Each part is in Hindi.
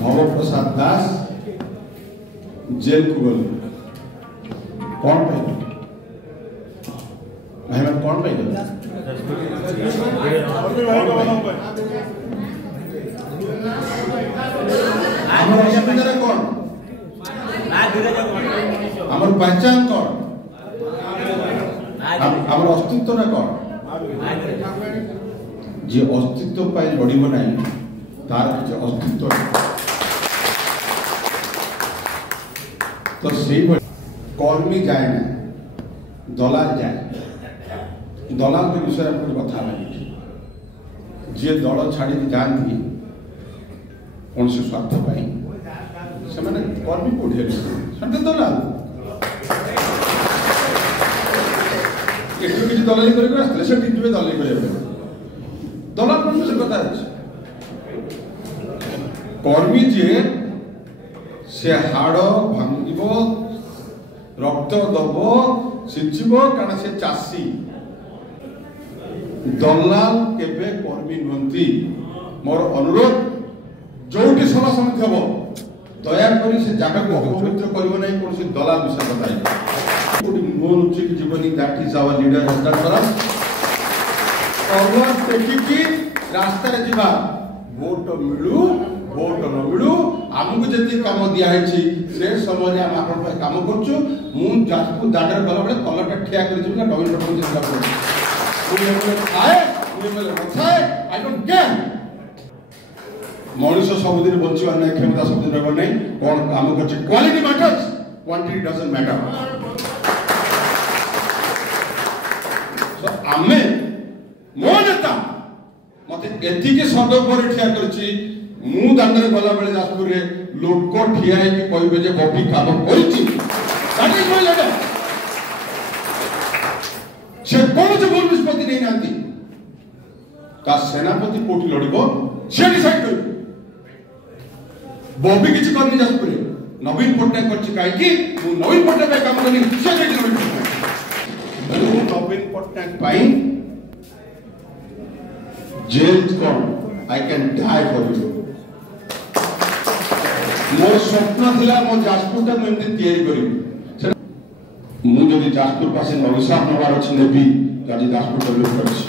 भव प्रसाद दास जेल को गल कौन पे भाई मैं कौन पे गल हमर असुविधा कौन हमर पहचान कौन हमर अस्तित्व ना कौन जे अस्तित्व पाई लड़ब ना तार किसी अस्तित्व तो से कर्मी जाए ना दलाल जाए दलाल के विषय में कथा जे दल छाड़ी जाती कौन से स्वार्थ पाई से माने कर्मी कोठे से दलाल एक किसी दलाली करके आसले से टिकबे दलाली करे दलाल कौन से कथा है कर्मी जे से हाड़ भांग रक्त दब सिंचब कारण से चाषी दलाल केबे कर्मी नुहंती मोर अनुरोध जोटी सभा समिति हम दयाकोरी से जगह को अपवित्र करिवो नै कोनसी दलाल विषय बताई कोटी मोन उच्च जीवनी that is our leader has done for us और देखि रास्ता रे जीवा वोट मिलू वोट न मिलू आमको जति काम दिया है से समय हम आपन पे काम करछु मु जाजपुर दाडर गला बळे कलरटा ठिया कर जिबना डबल डबल चिंता करू मु आए मु नथाए आई डोंट केयर मनुष्य सबुदिन बंचिबार नै क्षमता सबुदिन रहबार नै कोन काम करछ quality matters quantity doesn't matter so आमे मो नेता मते एति के शब्द पर ठिया करछि मु दांडरे गला बेले जाजपुर रे लोक ठिया है कि कहबे जे बबी काम करछि दैट इज माय लीडर से कोन जे बोल निष्पत्ति नै नांती का सेनापति कोठी लड़िबो से डिसाइड कर बॉबी किसी करनी जाजपुर नवीन पट्टनायक करछि काई कि मु नवीन पट्टनायक काम करनी से रेडी नवीन पट्टनायक नवीन पट्टनायक पाई जेल कौन I can die for you मोर स्वप्न थिला मो जाजपुर ता एमती तैयारी करी मु जदि जाजपुर पासे नविसा नवार अछि नेबी जदि जाजपुर डेवलप करछि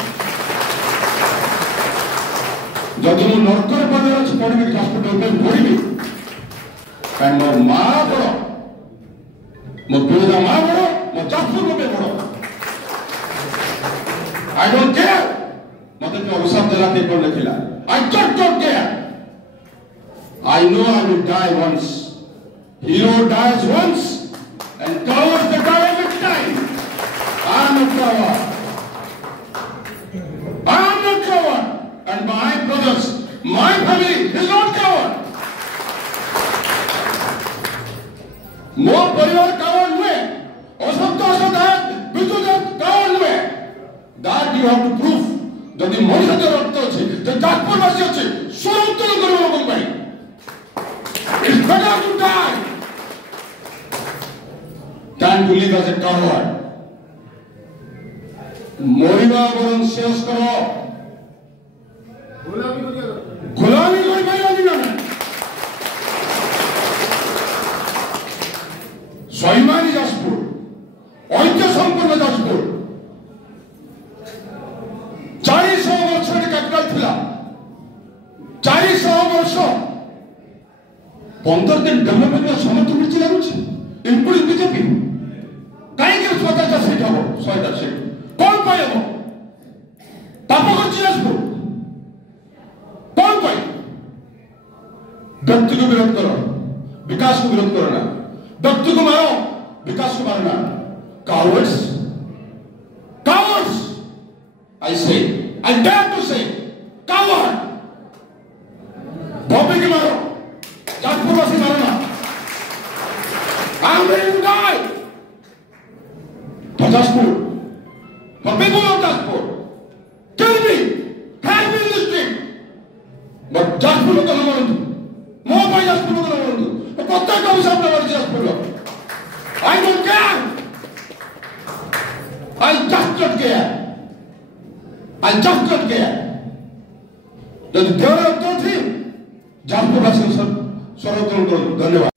जदि मु नरकर पदर अछि पढिबे जाजपुर डेवलप करिबी काई मोर मां बड़ मो दुर्गा मां बड़ मो जाजपुर को बड़ आई डोंट केयर मते के अभिशाप देला ते पर लिखिला I don't care I know I will die once. Hero dies once, and cowards they die every time. I am a coward. I am not coward, and my brothers, my family is not coward. More परिवार coward हुए, असंतोष होता है, विचुत coward हुए. That you have to prove. जदि मनुष्य जो रक्त अच्छे, जो जातपुर वासी अच्छे, स्वरूप तो लोग करो लोगों भाई. It's better to die than to live as a coward. मोरिबा बरन शेष करो गुलामी कोई पाइबानी ना स्वाभिमानी जाजपुर ऐक्य संपूर्ण जाजपुर 400 वर्ष कैपिटल थिला 400 वर्ष 15 दिन डेवलपमेंट समर्थन मिल लागुଛି इंक्लूडिंग बीजेपी काहे के 50 सीट हो 100 सीट कौन पाएबो पाप करछि जाजपुर कौन पाए व्यक्ति को विरोध करो विकास को विरोध करो ना व्यक्ति को मारो विकास को मारना cowards I say I dare to say coward Bobby के मारो जाजपुर वासी मारना I am ready to die for Jaspur for people of Jaspur kill me hang me in the street but Jaspur को ना मारूँ मो भाई जाजपुर को ना मारूँ पत्ता का भी सामने वाले Jajpur I don't care I just don't care I just don't care यदि देवराव तो थी जाजपुर वासी ସରଳ କରନ୍ତୁ। ଧନ୍ୟବାଦ।